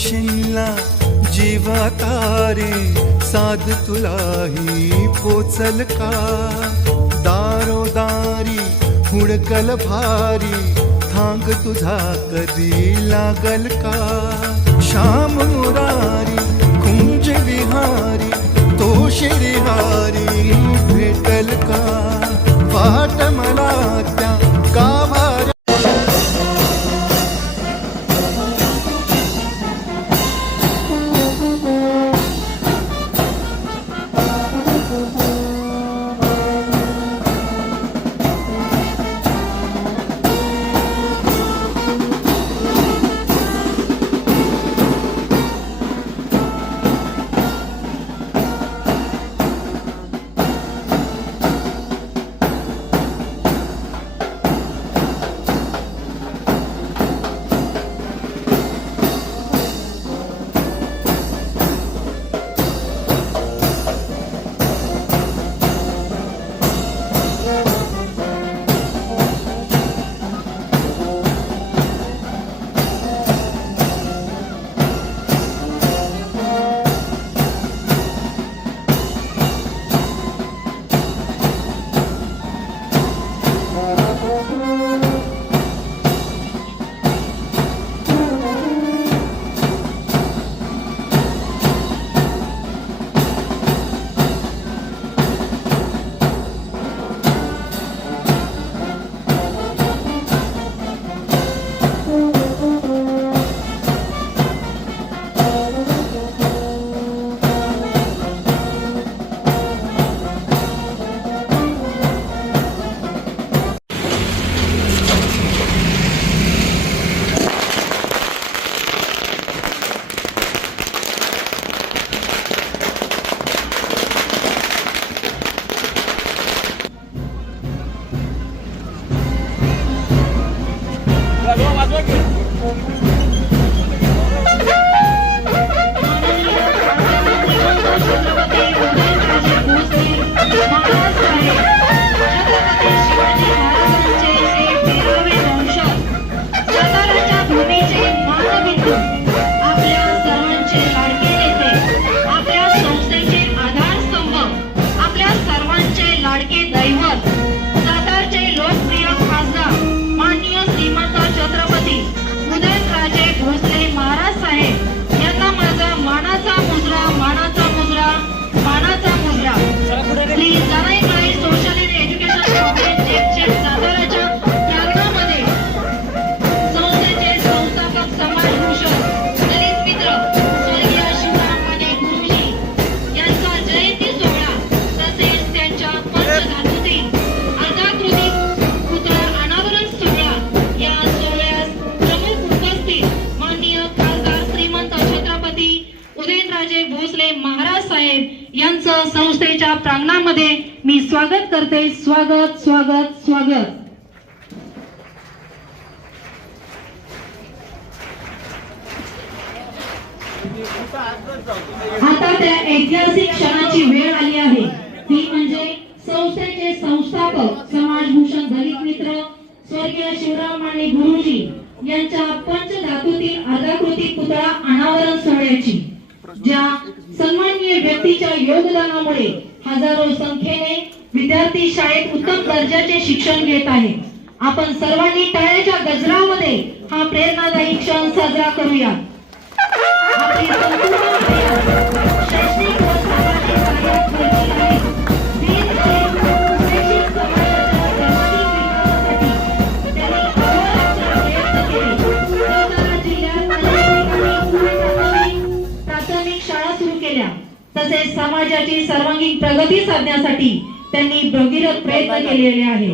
खुशींला जीवा तारे साध तुलाही पोचल का दारोदारी हुडकल भारी थांग तुझा कधी लागल का श्याम मुरारी कुंज विहारी तो शिरिहारी भेटल का वाट मला त्या गाभाऱ्या संस्थेच्या प्रांगणामध्ये मी स्वागत करते. स्वागत स्वागत स्वागत. आता त्या ऐतिहासिक क्षणाची वेळ आली आहे. ती म्हणजे संस्थेचे संस्थापक समाजभूषण दलित मित्र स्वर्गीय शिवराम माने गुरुजी यांच्या पंचधातूतील अर्धाकृती पुतळा अनावरण सोहळ्याची. ज्या सन्माननीय व्यक्तीच्या योगदानामुळे हजारो संख्येने विद्यार्थी शाळेत उत्तम दर्जाचे शिक्षण घेत आहेत. आपण सर्वांनी टाळ्याच्या गजरामध्ये हा प्रेरणादायी क्षण साजरा करूया. आपली संपूर्ण शैक्षणिक व सामाजिक कार्यात गुंतलेली आहे. तसेच समाजाची सर्वांगीण प्रगती साधण्यासाठी त्यांनी भगीरथ प्रयत्न केलेले आहे.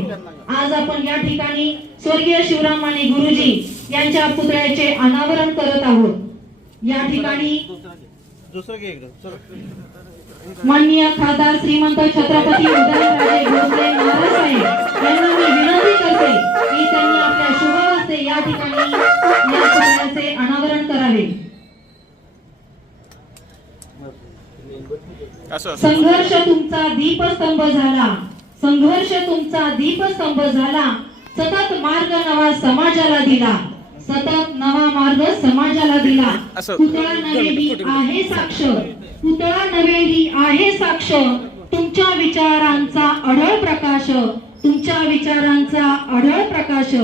आज आपण या ठिकाणी स्वर्गीय शिवराम माने गुरुजी यांच्या पुतळ्याचे अनावरण करत आहोत. या ठिकाणी माननीय खासदार श्रीमंत छत्रपती उदयनराजे भोसले महाराज साहेब यांना मी विनंती करते की त्यांनी आपल्या शुभ हस्ते या ठिकाणी या पुतळ्याचे अनावरण करावे. संघर्ष तुमचा दीपस्तंभ झाला, संघर्ष तुमचा दीपस्तंभ झाला, सतत मार्ग नवा समाजाला दिला, सतत नवा मार्ग समाजाला दिला. पुतळा नव्हे ही आहे साक्ष, पुतळा नव्हे ही आहे साक्ष, तुमच्या विचारांचा अढळ प्रकाश, तुमच्या विचारांचा अढळ प्रकाश.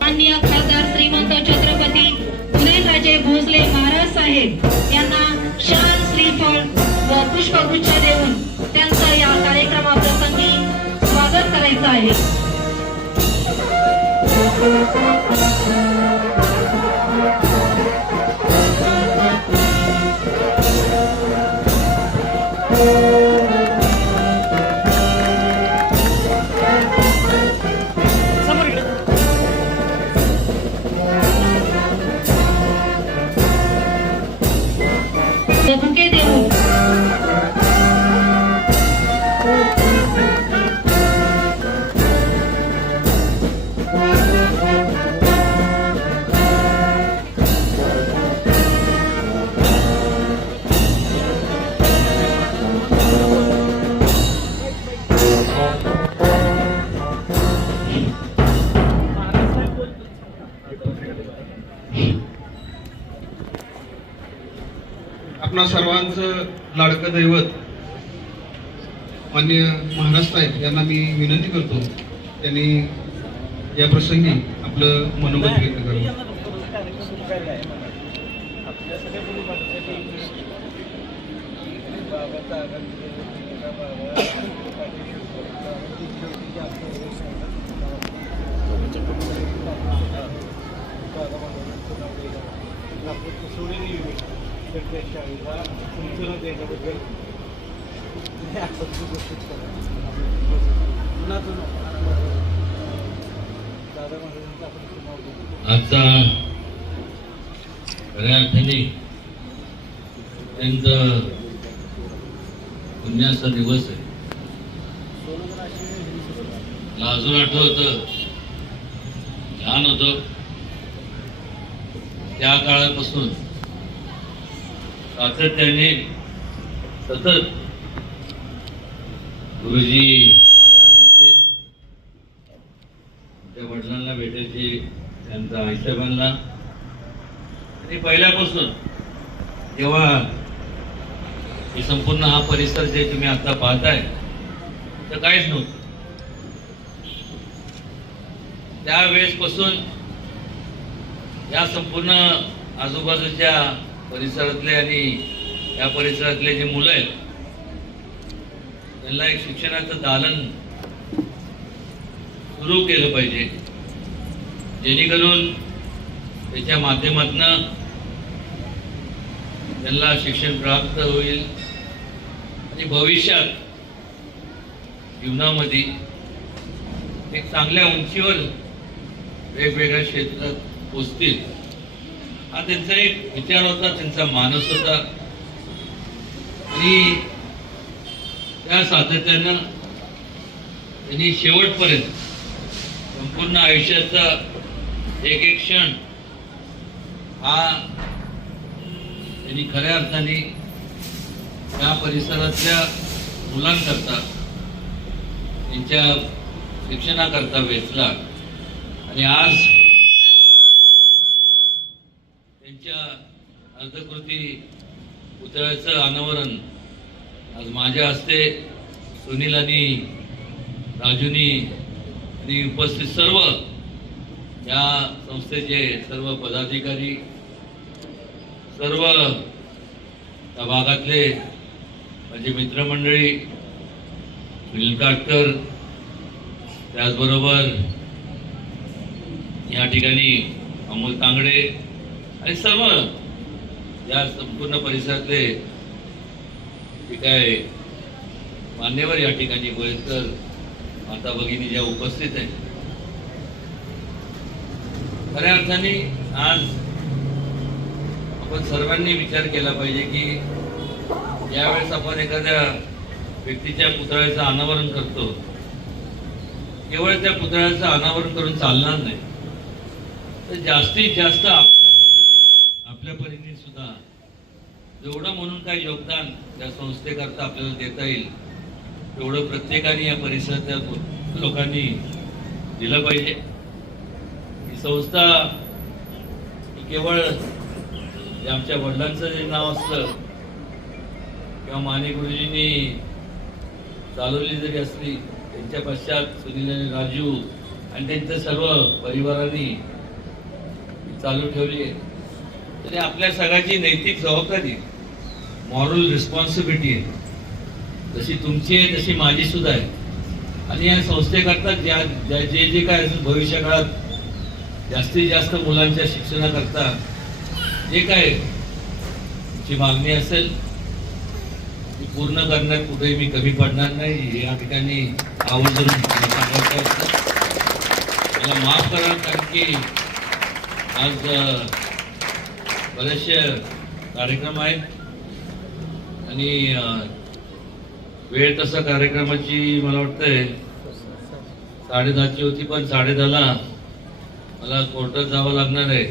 माननीय खासदार श्रीमंत छत्रपती उदयनराजे भोसले महाराज साहेब यांना शाल, श्रीफळ व पुष्पगुच्छ देऊन त्यांचं या कार्यक्रमाप्रसंगी स्वागत करायचं आहे. बुके देऊन आपणा सर्वांचं लाडकं दैवत माननीय महाराज साहेब यांना मी विनंती करतो त्यांनी या प्रसंगी आपलं मनोगत व्यक्त करावं. आजचा खऱ्या अर्थाने अत्यंत पुण्याचा दिवस आहे. मला अजून आठवतं, लहान होतं त्या काळापासून सातत्याने सतत गुरुजी वाड्यावर यायचे, त्या वडिलांना भेटायचे, त्यांचा आईसाहेबांना. आणि पहिल्यापासून जेव्हा हे संपूर्ण हा परिसर जे तुम्ही आता पाहताय तर काहीच नव्हतं, त्यावेळेसपासून या संपूर्ण आजूबाजूच्या परिसरातले आणि या परिसरातले जे मुलं आहेत त्यांना एक शिक्षणाचं दालन सुरू केलं पाहिजे, जेणेकरून त्याच्या माध्यमातून त्यांना शिक्षण प्राप्त होईल आणि भविष्यात जीवनामध्ये एक चांगल्या उंचीवर वेगवेगळ्या क्षेत्रात पोचतील. हा त्यांचा एक विचार होता, त्यांचा मानस होता. आणि त्या सातत्यानं त्यांनी शेवटपर्यंत संपूर्ण आयुष्याचा एक एक क्षण हा त्यांनी खऱ्या अर्थाने या परिसरातल्या मुलांकरता, त्यांच्या शिक्षणाकरता वेचला. आणि आज त्यांच्या अर्धकृती पुतळ्याचं अनावरण आज माझ्या हस्ते सुनील आणि राजूनी आणि उपस्थित सर्व या संस्थेचे सर्व पदाधिकारी, सर्व त्या भागातले माझे मित्रमंडळी, सुनील काटकर, त्याचबरोबर या ठिकाणी अमोल तांगडे आणि सर्व या संपूर्ण परिसरातले जे काय मान्यवर या ठिकाणी वयस्कर माता भगिनी ज्या उपस्थित आहेत, खऱ्या अर्थाने आज आपण सर्वांनी विचार केला पाहिजे की ज्यावेळेस आपण एखाद्या व्यक्तीच्या पुतळ्याचं अनावरण करतो केवळ त्या पुतळ्याचं अनावरण करून चालणार नाही, तर जास्तीत जास्त आपल्या पद्धतीने आपल्या परीने सुद्धा जेवढं म्हणून काही योगदान त्या संस्थेकरता आपल्याला देता येईल तेवढं प्रत्येकाने या परिसरातल्या लोकांनी दिलं पाहिजे. ही संस्था ही केवळ आमच्या वडिलांचं जे नाव असलं किंवा माने गुरुजींनी चालवली जरी असली, त्यांच्या पश्चात सुनील आणि राजू आणि त्यांच्या सर्व परिवारांनी चालू ठेवली आहे, तरी आपल्या सगळ्याची नैतिक जबाबदारी, मॉरल रिस्पॉन्सिबिलिटी आहे. जशी तुमची आहे तशी माझी सुद्धा आहे. आणि या संस्थेकरता जे काय भविष्य काळात जास्तीत जास्त मुलांच्या शिक्षणाकरता जे काय जी मागणी असेल ती पूर्ण करण्यात कुठेही मी कमी पडणार नाही, हे या ठिकाणी आवर्जून सांगायचं असतं. मला माफ करा, कारण की आज बरेचसे कार्यक्रम आहेत आणि वेळ तसा कार्यक्रमाची मला वाटतंय 10:30ची होती, पण 10:30ला मला कोर्टात जावं लागणार आहे.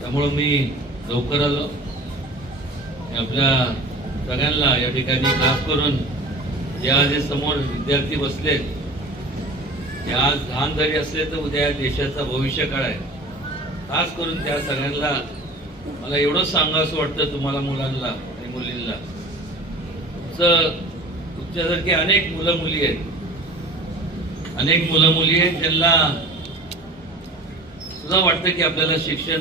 त्यामुळं मी लवकर आलो. आपल्या सगळ्यांना या ठिकाणी खास करून या जे समोर विद्यार्थी बसलेत ते आज लहान जरी असले तर उद्या देशाचा भविष्य काळ आहे. खास करून त्या सगळ्यांना मला एवढंच सांगावंसं वाटतं, तुम्हाला मुलांना आणि मुलींना, तुमच्यासारखे अनेक मुलं मुली आहेत, अनेक मुलं मुली आहेत ज्यांना सुद्धा वाटतं की आपल्याला शिक्षण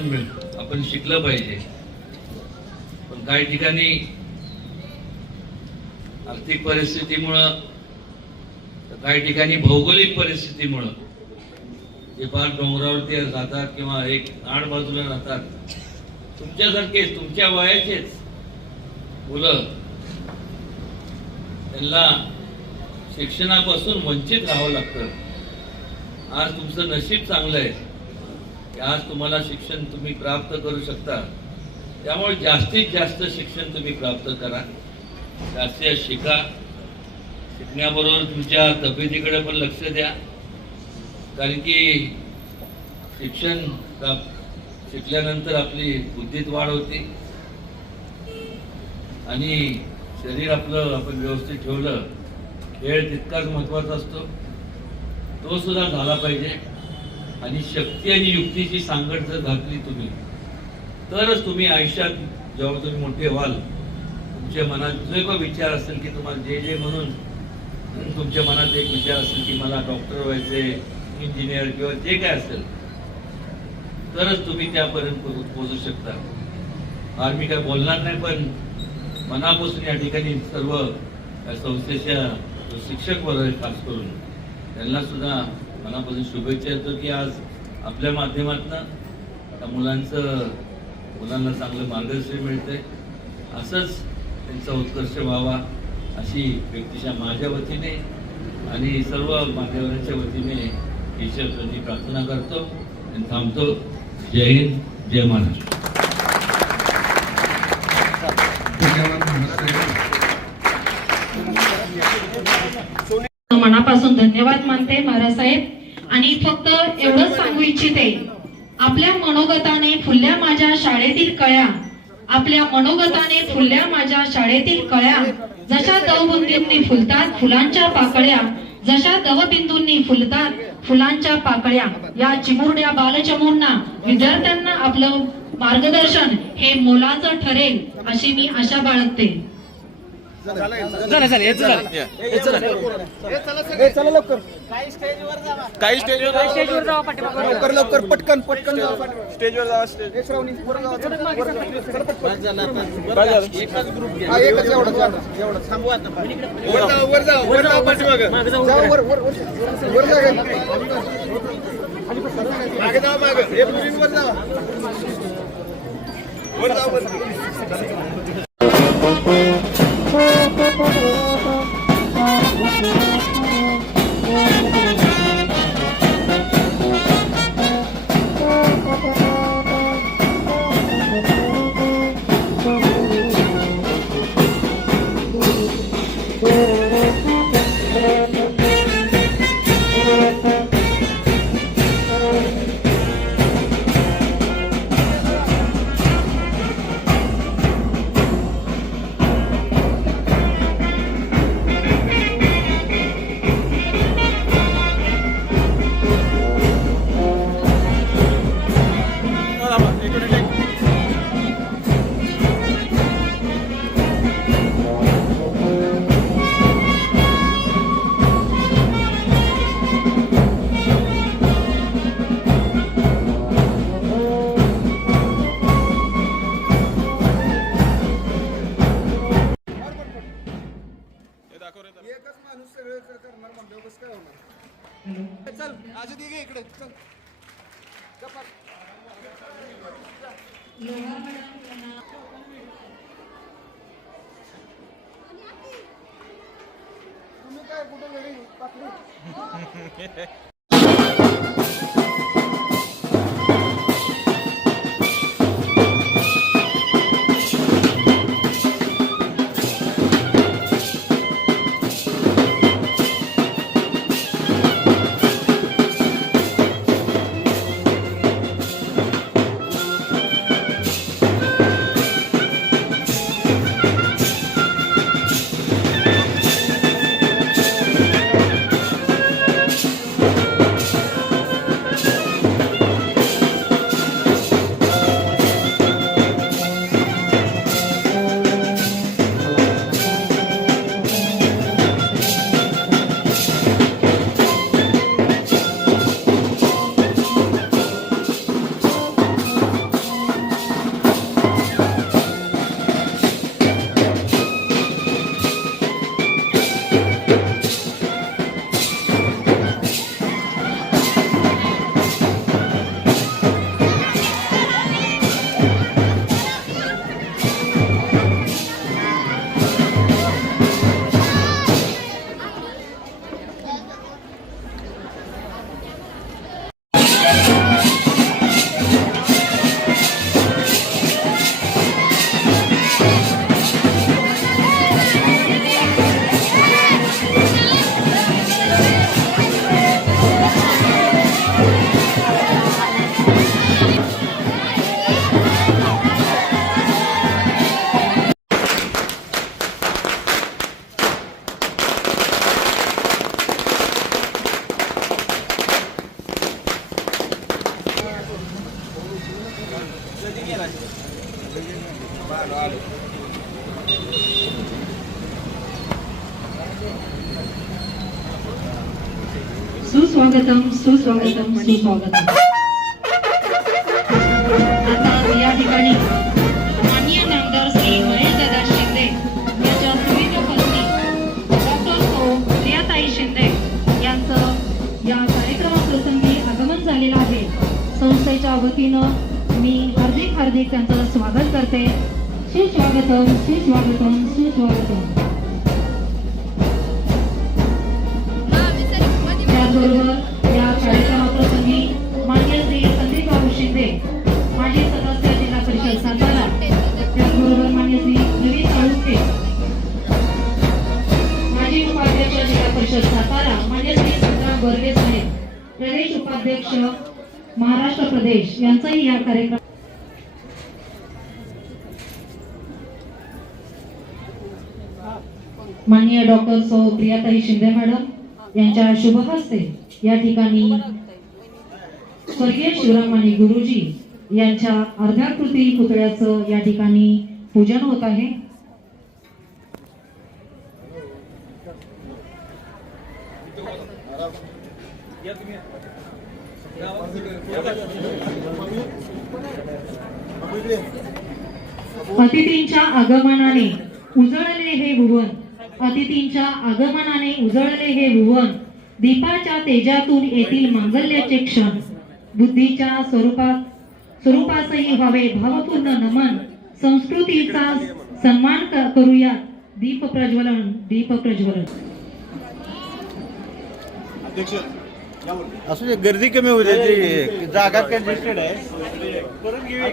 आपण शिकलं पाहिजे, पण काही ठिकाणी आर्थिक परिस्थितीमुळं, काही ठिकाणी भौगोलिक परिस्थितीमुळं जे फार डोंगरावरती राहतात किंवा एक आड बाजूला राहतात, तुमच्यासारखेच तुमच्या वयाचेच मुलं, त्यांना शिक्षणापासून वंचित राहावं लागतं. आज तुमचं नशीब चांगलं आहे की आज तुम्हाला शिक्षण तुम्ही प्राप्त करू शकता. त्यामुळे जास्तीत जास्त शिक्षण तुम्ही प्राप्त करा, जास्तीत शिका. शिकण्याबरोबर तुमच्या तब्येतीकडे पण लक्ष द्या, कारण की शिकल्यानंतर आपली बुद्धीत वाढ होते आणि शरीर आपलं आपण व्यवस्थित ठेवलं, खेळ तितकाच महत्वाचा असतो, तो सुद्धा झाला पाहिजे. आणि शक्ती आणि युक्तीची सांगड जर घातली तुम्ही, तरच तुम्ही आयुष्यात जेव्हा तुम्ही मोठे व्हाल, तुमच्या मनात जे काही विचार असेल की तुम्हाला जे म्हणून तुमच्या मनात एक विचार असेल की मला डॉक्टर व्हायचे, इंजिनियर किंवा जे काय असेल, तरच तुम्ही त्यापर्यंत पोहोचू शकता. फार मी काय बोलणार नाही, पण मनापासून या ठिकाणी सर्व या संस्थेच्या शिक्षक वर्ग खास करून त्यांना सुद्धा मनापासून शुभेच्छा देतो की आज आपल्या माध्यमातून मुलांना चांगलं मार्गदर्शन मिळतंय. असंच त्यांचा उत्कर्ष व्हावा अशी व्यक्तिशः माझ्या वतीने आणि सर्व मान्यवरांच्या वतीने ईश्वराची प्रार्थना करतो आणि थांबतो. जय हिंद, जय महाराष्ट्र. मनापासून धन्यवाद मानते महाराज साहेब. आणि फक्त एवढंच सांगू इच्छिते, आपल्या मनोगताने फुलल्या माझ्या शाळेतील कळ्या, आपल्या मनोगताने फुलल्या माझ्या शाळेतील कळ्या, जशा दवबिंदूंनी फुलतात फुलांच्या पाकळ्या, जशा दवबिंदूंनी फुलतात फुलांच्या पाकळ्या. या चिमुरड्या बालचमूंना, विद्यार्थ्यांना आपलं मार्गदर्शन हे मोलाचं ठरेल अशी मी आशा बाळगते. काही स्टेजवर जावा, लवकर पटकन स्टेजवर जावा. एकच ग्रुप घ्या, एकच एवढं थांबू आता. वर जा पाठीमागे, मागे जावा, मागे हे मुलींवर जावा, वर जावा. चल अजून ये इकडे चल गप्पा. लोहार मॅडम यांना तुम्ही काय कुठे घरी पाकडी सुस्वागतम सुस्वागतम सुस्वागतम. आता या ठिकाणी माननीय नामदार श्री महेशदादा शिंदे यांच्या सुविध पत्नी डॉक्टर सौ प्रियाताई शिंदे यांचं या कार्यक्रमाप्रसंगी आगमन झालेलं आहे. संस्थेच्या वतीनं मी हार्दिक त्यांचं स्वागत करते. सुस्वागतम सुस्वागतम सुस्वागतम. त्याचबरोबर या कार्यक्रमाप्रसंगी माननीय श्री संदीपबाबू शिंदे माजी सदस्य जिल्हा परिषद सातारा, त्याचबरोबर माननीय श्री रवी साळुंखे माजी उपाध्यक्ष जिल्हा परिषद सातारा, माननीय श्री संग्राम बर्वे साहेब प्रदेश उपाध्यक्ष महाराष्ट्र प्रदेश यांचाही या कार्यक्रम माननीय डॉक्टर सौ प्रियाताई शिंदे मॅडम यांच्या शुभ हस्ते या ठिकाणी स्वर्गीय शिवरामाने गुरुजी यांच्या अर्ध्याकृती पुतळ्याचं या ठिकाणी पूजन होत आहे. अतिथींच्या आगमनाने उजळले हे भुवन, अतिथींच्या आगमनाने उजळले हे भुवन, दीपाच्या तेजातून येतील मांगल्याचे क्षण, बुद्धीच्या स्वरूपासही व्हावे भावपूर्ण नमन, संस्कृतीचा सन्मान करूया, दीप प्रज्वलन दीप प्रज्वलन. असू दे, गर्दी कमी होऊ दे, जागा कंजेस्टेड आहे. परत घेऊया.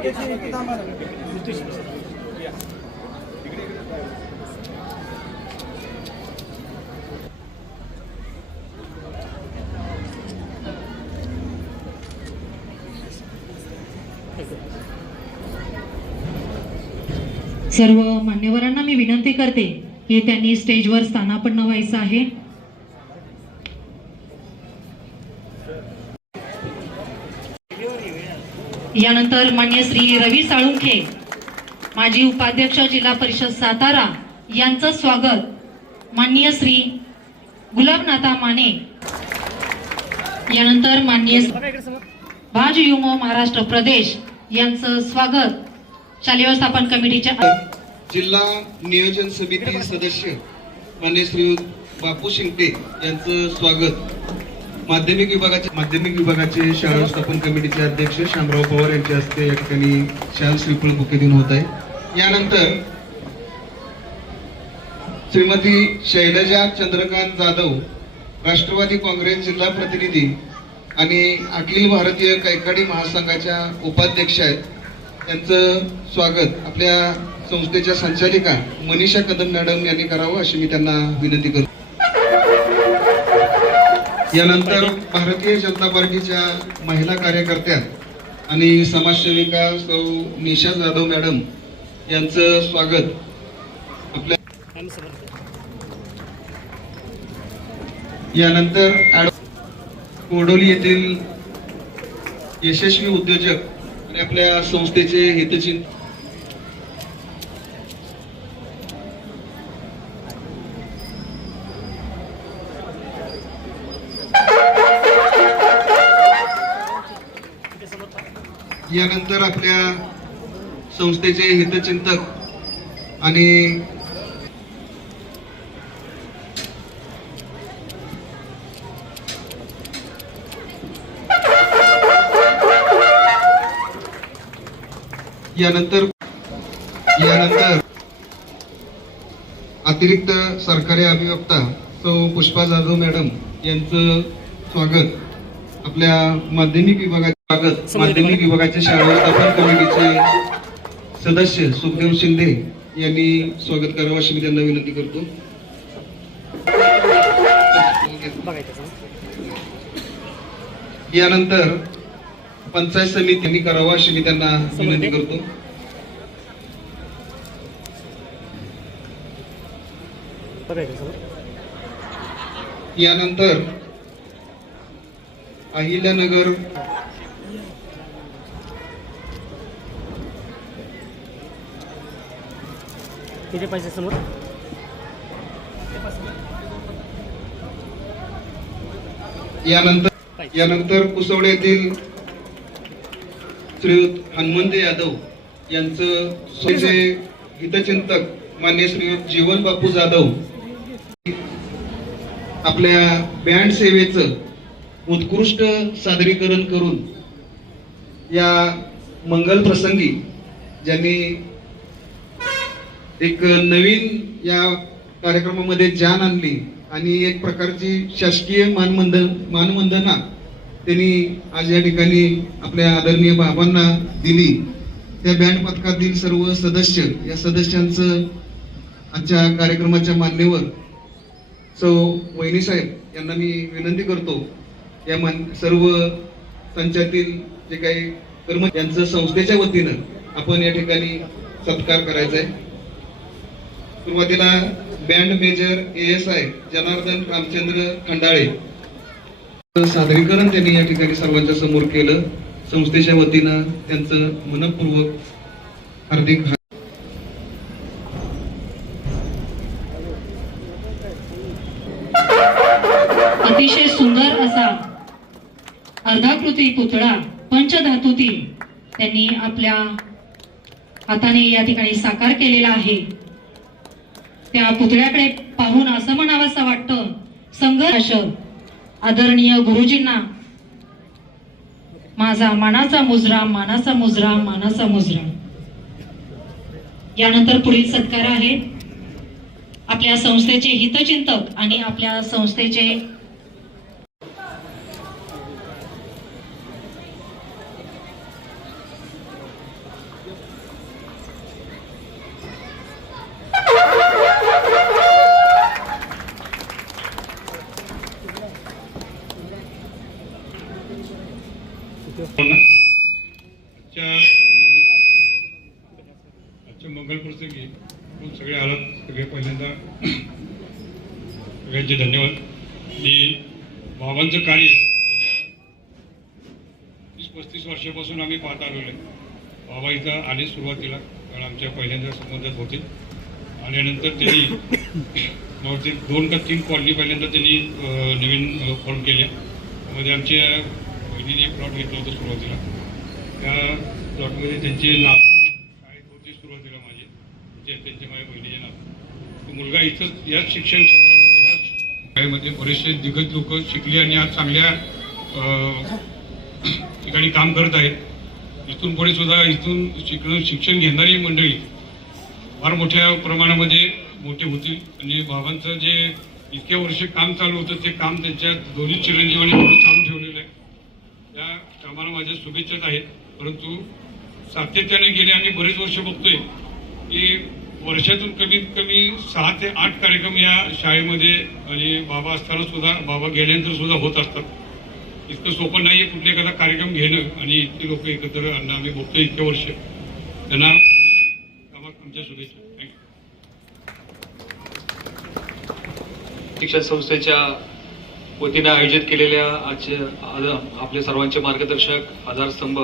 सर्व मान्यवरांना मी विनंती करते की त्यांनी स्टेजवर स्थानापन्न व्हायचं आहे. यानंतर मान्य श्री रवी साळुंखे माजी उपाध्यक्ष जिल्हा परिषद सातारा यांचं स्वागत माननीय श्री गुलाबनाथा माने. यानंतर माननीय भाज युमो महाराष्ट्र प्रदेश यांचं स्वागत शालेय व्यवस्थापन कमिटीच्या जिल्हा नियोजन समिती सदस्य मान्य श्री बापू शिंदे यांचं स्वागत. माध्यमिक विभागाचे शाळा व्यवस्थापन कमिटीचे अध्यक्ष शामराव पवार यांच्या हस्ते या ठिकाणी शाल श्रीफळ बुके देऊन होत आहे। यानंतर श्रीमती शैलजा चंद्रकांत जाधव, राष्ट्रवादी काँग्रेस जिल्हा प्रतिनिधी आणि अखिल भारतीय कैकाडी महासंघाच्या उपाध्यक्ष आहेत, त्यांचं स्वागत आपल्या संस्थेच्या संचालिका मनीषा कदम मॅडम यांनी करावं अशी मी त्यांना विनंती करतो। यानंतर भारतीय जनता पार्टीच्या महिला कार्यकर्त्या आणि समाजसेविका सौ निशा जाधव मॅडम यांचं स्वागत आपल्या। यानंतर कोडोली येथील यशस्वी उद्योजक आणि आपल्या संस्थेचे हितचिंतक यानंतर आपल्या संस्थेचे हितचिंतक आणि यानंतर अतिरिक्त सरकारी अभिवक्ता सौ पुष्पा जाधव मॅडम यांचं स्वागत आपल्या माध्यमिक विभागाचे शाळा व्यवस्थापन कमिटीचे सदस्य सुखदेव शिंदे यांनी स्वागत करावं अशी मी त्यांना विनंती करतो। यानंतर पंचायत समितीने करावं अशी मी त्यांना विनंती करतो। यानंतर अहिल्यानगर यानंतर कुसवडे येथील श्री हनुमंत यादव यांचं हितचिंतक मान्य श्री जीवन बापू जाधव आपल्या बँड सेवेचं उत्कृष्ट सादरीकरण करून या मंगल प्रसंगी ज्यांनी एक नवीन या कार्यक्रमामध्ये जान आणली आणि एक प्रकारची शासकीय मानवंदना त्यांनी आज या ठिकाणी आपल्या आदरणीय बाबांना दिली। त्या बँड पथकातील सर्व सदस्य या सदस्यांचं आजच्या कार्यक्रमाच्या मान्यवर सौ वहिनी साहेब यांना मी विनंती करतो या सर्व संचातील जे काही कर्मचारी यांचं संस्थेच्या वतीनं आपण या ठिकाणी सत्कार करायचा आहे। सुरुवातीला band major ASI Janardan Ramchandra Khandale सादरीकरण त्यांनी या ठिकाणी सर्वांच्या समोर केलं। संस्थेच्या वतीनं त्यांचं मनपूर्वक हार्दिक अतिशय सुंदर असा अर्धाकृती पुतळा पंचधातूतील त्यांनी आपल्या हाताने या ठिकाणी साकार केलेला आहे। त्या पुतळ्याकडे पाहून असं म्हणावंसं वाटतं, संघर्ष आदरणीय गुरुजींना माझा मानाचा मुजरा, मानाचा मुजरा, मानाचा मुजरा। यानंतर पुढील सत्कार आहे आपल्या संस्थेचे हितचिंतक आणि आपल्या संस्थेचे आजच्या मंगल प्रसंगी आपण सगळे आलात, सगळे पहिल्यांदा सगळ्यांचे धन्यवाद। मी बाबांचं कार्य गेल्या 30-35 वर्षापासून आम्ही पाहत आलेलो आहे। बाबा इथं आले सुरुवातीला, कारण आमच्या पहिल्यांदा संबंधात होते। आल्यानंतर त्यांनी मग ते 2 का 3 कॉलनी पहिल्यांदा त्यांनी नवीन फॉर्म केल्या। त्यामध्ये आमच्या बहिणीने प्लॉट घेतला होता सुरुवातीला। त्या प्लॉटमध्ये त्यांचे नातू शाळेत होते सुरुवातीला, माझे त्यांच्या माझ्या बहिणीचे नातू। तो मुलगा इथंच याच शिक्षण क्षेत्रामध्ये, याच शाळेमध्ये बरेचसे दिग्गज लोक शिकले आणि आज चांगल्या ठिकाणी काम करत आहेत. इथून पुढे सुद्धा इथून शिक्षण घेणारी मंडळी फार मोठ्या प्रमाणामध्ये मोठे होतील आणि बाबांचं जे इतक्या वर्ष काम चालू होतं ते काम त्यांच्या दोन्ही चिरंजीवांनी चालू ठेवलेलं आहे. त्या कामाला माझ्या शुभेच्छाच आहेत. परंतु सातत्याने गेले आणि बरेच वर्ष बघतोय की वर्षातून कमीत कमी 6 ते 8 कार्यक्रम या शाळेमध्ये आणि बाबा असताना सुद्धा बाबा गेल्यानंतर सुद्धा होत असतात. इतकं सोपं नाही आहे कुठले एखादा कार्यक्रम घेणं आणि इतके लोक एकत्र आणणं. आम्ही बघतोय इतके वर्ष. त्यांना कामात आमच्या शुभेच्छा. थँक्यू. शिक्षण संस्थेच्या वतीने आयोजित केलेल्या आज आपले सर्वांचे मार्गदर्शक आधारस्तंभ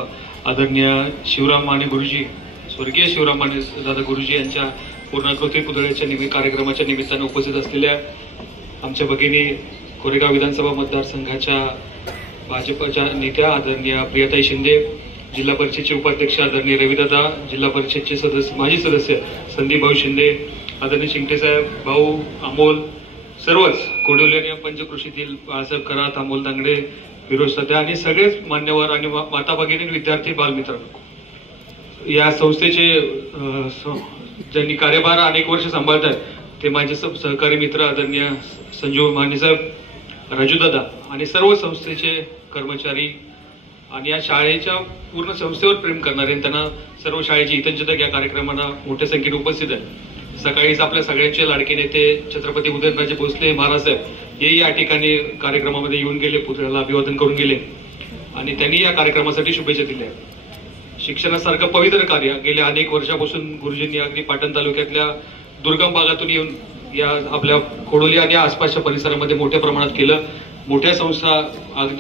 आदरणीय शिवराम माने गुरुजी, स्वर्गीय शिवराम माने दादा गुरुजी यांच्या पूर्णाकृती पुतळ्याच्या कार्यक्रमाच्या निमित्ताने उपस्थित असलेल्या आमच्या भगिनी कोरेगाव विधानसभा मतदारसंघाच्या भाजपच्या नेत्या आदरणीय प्रियाताई शिंदे, जिल्हा परिषदचे उपाध्यक्ष आदरणीय रविदादा, जिल्हा परिषदचे सदस्य माजी सदस्य संदीप भाऊ शिंदे, आदरणीय शिंगटे साहेब, भाऊ अमोल, सर्वच कोडवली पंचकृषीतील बाळासाहेब करात, अमोल दांगडे, फिरोज सध्या आणि सगळेच मान्यवर आणि माता भगिनी, विद्यार्थी, बालमित्र, या संस्थेचे ज्यांनी कार्यभार अनेक वर्ष सांभाळतात ते माझे सहकारी मित्र आदरणीय संजीव माने साहेब, राजूदादा आणि सर्व संस्थेचे कर्मचारी आणि या शाळेच्या पूर्ण संस्थेवर प्रेम करणारे त्यांना सर्व शाळेची हितचिंतक या कार्यक्रमाला मोठ्या संख्येने उपस्थित आहे. सकाळीच आपल्या सगळ्यांचे लाडके नेते छत्रपती उदयनराजे भोसले महाराज साहेब हे या ठिकाणी कार्यक्रमामध्ये येऊन गेले, पुतळ्याला अभिवादन करून गेले आणि त्यांनी या कार्यक्रमासाठी शुभेच्छा दिल्या. शिक्षणासारखं पवित्र कार्य गेल्या अनेक वर्षापासून गुरुजींनी अगदी पाटण तालुक्यातल्या दुर्गम भागातून येऊन या आपल्या खोडोली आणि आसपासच्या परिसरामध्ये मोठ्या प्रमाणात केलं. मोठ्या संस्था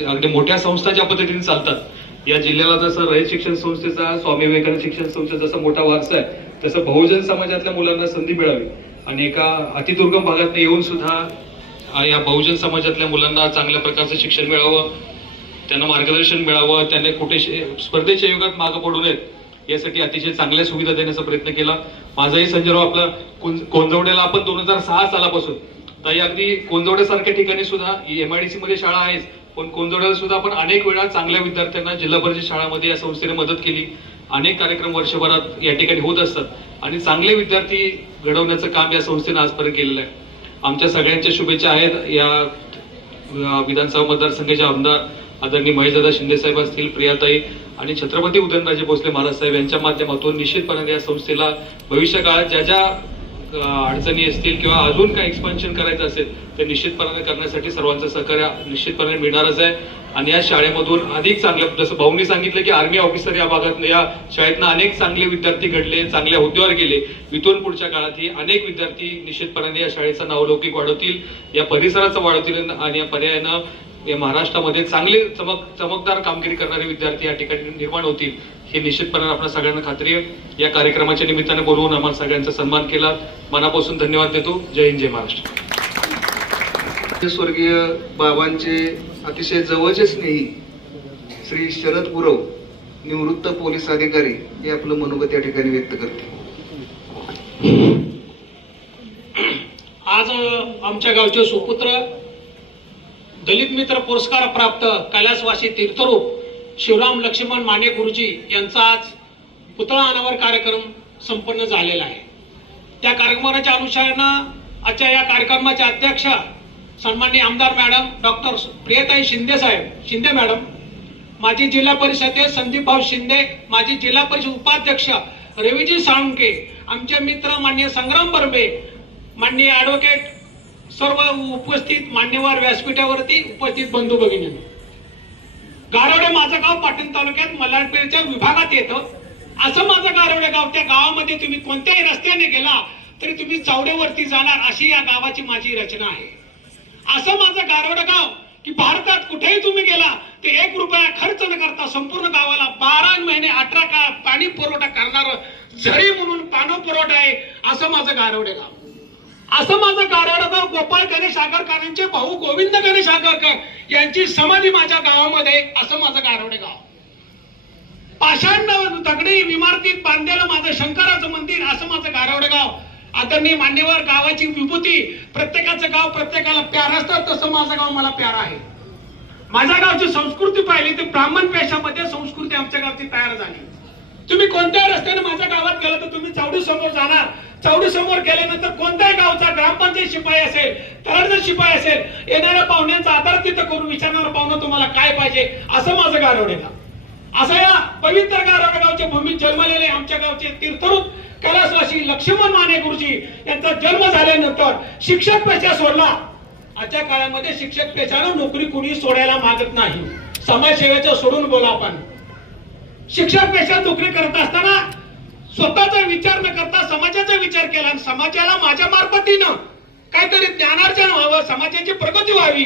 अगदी मोठ्या संस्था ज्या पद्धतीने चालतात या जिल्ह्याला जसं रयत शिक्षण संस्थेचा, स्वामी विवेकानंद शिक्षण संस्थेचा जसा मोठा वारसा आहे तसं बहुजन समाजातल्या मुलांना संधी मिळावी आणि एका अतिदुर्गम भागात येऊन सुद्धा या बहुजन समाजातल्या मुलांना चांगल्या प्रकारचं शिक्षण मिळावं, त्यांना मार्गदर्शन मिळावं, त्यांनी कुठे स्पर्धेच्या युगात मागं पडू नयेत यासाठी अतिशय चांगल्या सुविधा देण्याचा प्रयत्न केला. माझाही संजयराव आपला कोंजवड्याला आपण 2006 सालापासून ताई अगदी कोंजवड्यासारख्या ठिकाणी सुद्धा MIDC मध्ये शाळा आहेच, पण कोंजवड्याला सुद्धा आपण अनेक वेळा चांगल्या विद्यार्थ्यांना जिल्हा परिषद शाळामध्ये या संस्थेने मदत केली. अनेक कार्यक्रम वर्षभरात या ठिकाणी होत असतात आणि चांगले विद्यार्थी घडवण्याचं काम या संस्थेने आजपर्यंत केलेलं आहे. आमच्या सगळ्यांच्या शुभेच्छा आहेत. या विधानसभा मतदारसंघाचे आमदार आदरणीय महेशदादा शिंदे साहेब असतील, प्रियाताई आणि छत्रपती उदयनराजे भोसले महाराज साहेब यांच्या माध्यमातून निश्चितपणे या संस्थेला भविष्य काळात ज्या ज्या अडचणी असतील किंवा अजून काही एक्सपान्शन करायचं असेल ते निश्चितपणे करण्यासाठी सर्वांचं सहकार्य निश्चितपणे मिळणारच आहे. आणि या शाळेमधून अधिक चांगल्या, जसं भाऊंनी सांगितलं की आर्मी ऑफिसर या भागात या शाळेतनं अनेक चांगले विद्यार्थी घडले, चांगल्या हुद्द्यावर गेले. इथून पुढच्या काळातही अनेक विद्यार्थी निश्चितपणे या शाळेचं नावलौकिक वाढवतील, या परिसराचं वाढवतील आणि या पर्यायानं या महाराष्ट्रामध्ये चांगले चमकदार कामगिरी करणारे विद्यार्थी या ठिकाणी निर्माण होतील हे निश्चितपणे आपल्या सगळ्यांना खात्री आहे. या कार्यक्रमाच्या निमित्ताने बोलवून आम्हाला सगळ्यांचा सन्मान केला, मनापासून धन्यवाद देतो. जय हिंद, जय महाराष्ट्र. स्वर्गीय बाबांचे अतिशय जवळचे स्नेही श्री शरद गुरव, निवृत्त पोलीस अधिकारी, हे आपलं मनोगत या ठिकाणी व्यक्त करते. आज आमच्या गावचे सुपुत्र दलित मित्र पुरस्कार प्राप्त कैलासवासी तीर्थरूप शिवराम लक्ष्मण माने गुरुजी यांचा आज पुतळा अनावर कार्यक्रम संपन्न झालेला आहे. त्या कार्यक्रमाच्या अनुषंगानं आजच्या या कार्यक्रमाचे अध्यक्ष सन्माननीय आमदार मॅडम डॉक्टर प्रियाताई शिंदे मॅडम, माजी जिल्हा परिषद संदीप भाऊ शिंदे, माजी जिल्हा परिषद उपाध्यक्ष रवीजी साळुंके, आमचे मित्र माननीय संग्राम बर्बे, माननीय ऍडव्होकेट, सर्व उपस्थित मान्यवर, व्यासपीठावरती उपस्थित बंधू भगिनी. गारवडे माझं गाव पाटण तालुक्यात मल्हारपेठच्या विभागात येतं. असं माझं गारवडे गाव, त्या गावामध्ये तुम्ही कोणत्याही रस्त्याने गेला तरी तुम्ही चावडेवरती जाणार अशी या गावाची माझी रचना आहे. असं माझं गारवडे गाव की भारतात कुठेही तुम्ही गेला ते 1 रुपया खर्च न करता संपूर्ण गावाला 12 महिने 18 काळ पाणी पुरवठा करणार झरी म्हणून पाणी पुरवठा आहे. असं माझं गारवडे गाव. असं माझं गारवडे गाव गोपाळ गणेश आगरकरांचे भाऊ गोविंद गणेश आगरकर यांची समाधी माझ्या गावामध्ये. असं माझं गारवडे गाव. पाषाण दगडी इमारतीत बांधलेलं माझं शंकराचं मंदिर. असं माझं गारवडे गाव. आदरणीय मान्यवर गावाची विभूती, प्रत्येकाचं गाव प्रत्येकाला प्यार असतं, तसं माझं गाव मला प्यार आहे. माझ्या गावची संस्कृती पाहिली तर ब्राह्मण पेशामध्ये संस्कृती आमच्या गावची तयार झाली. तुम्ही कोणत्या रस्त्याने माझ्या गावात गेला तर तुम्ही चावडी समोर जाणार. चावडी समोर गेल्यानंतर कोणत्याही गावचा ग्रामपंचायत शिपाई असेल, तळाचा शिपाई असेल, येणाऱ्या पाहुण्यांचा आदर तिथं करून विचारणारा पाहुणं तुम्हाला काय पाहिजे, असं माझं गारवडे गाव. असं या पवित्र गारवडे गावच्या भूमीत जन्मलेले आमच्या गावचे तीर्थरूप कैलासवासी लक्ष्मण माने गुरुजी यांचा जन्म झाल्यानंतर शिक्षक पेशा सोडला. आजच्या काळामध्ये शिक्षक पेशानं नोकरी कुणी सोडायला मागत नाही. समाजसेवेचं सोडून बोला. आपण शिक्षक पेशात नोकरी करत असताना स्वतःचा विचार न करता समाजाचा विचार केला आणि समाजाला माझ्या मार्फतीनं काहीतरी ज्ञानार्जन व्हावं, समाजाची प्रगती व्हावी,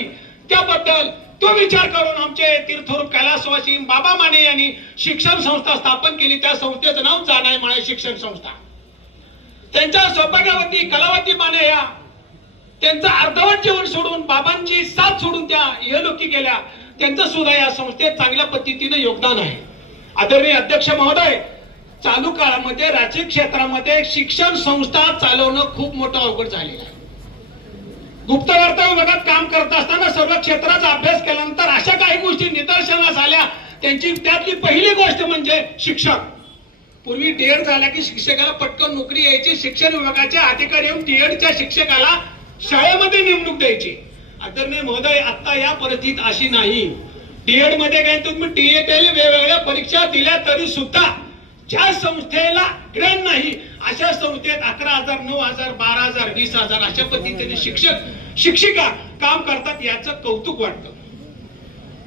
त्याबद्दल तो विचार करून आमचे तीर्थरूप कैलासवासी बाबा माने यांनी शिक्षण संस्था स्थापन केली. त्या संस्थेचं नाव जानाई माने शिक्षण संस्था. त्यांच्या सौभाग्यवती कलावती माने या त्यांचं अर्धवट जीवन सोडून बाबांची साथ सोडून त्या इहलोकी गेल्या. त्यांचं सुद्धा या संस्थेत चांगल्या पद्धतीने योगदान आहे. आदरणीय अध्यक्ष महोदय, चालू काळामध्ये राजकीय क्षेत्रामध्ये शिक्षण संस्था चालवणं खूप मोठं अवघड झालेलं आहे. गुप्तवार्ता विभागात काम करत असताना सर्व क्षेत्राचा अभ्यास केल्यानंतर अशा काही गोष्टी निदर्शनास आल्या. त्यातली पहिली गोष्ट म्हणजे शिक्षक. पूर्वी डीएड झाला की शिक्षकाला पटकन नोकरी यायची. शिक्षण विभागाचे अधिकारी येऊन डीएडच्या शिक्षकाला शाळेमध्ये नेमणूक द्यायची. आदरणीय महोदय, आता या परिस्थितीत अशी नाही. डीएड मध्ये काय तुम्ही टीएटी वेगवेगळ्या परीक्षा दिल्या तरी सुद्धा ज्या संस्थेला ग्रेड नाही अशा संस्थेत 11,000, 9,000, 12,000, 20,000 अशा पद्धतीने शिक्षक शिक्षिका काम करतात. याचं कौतुक वाटतं.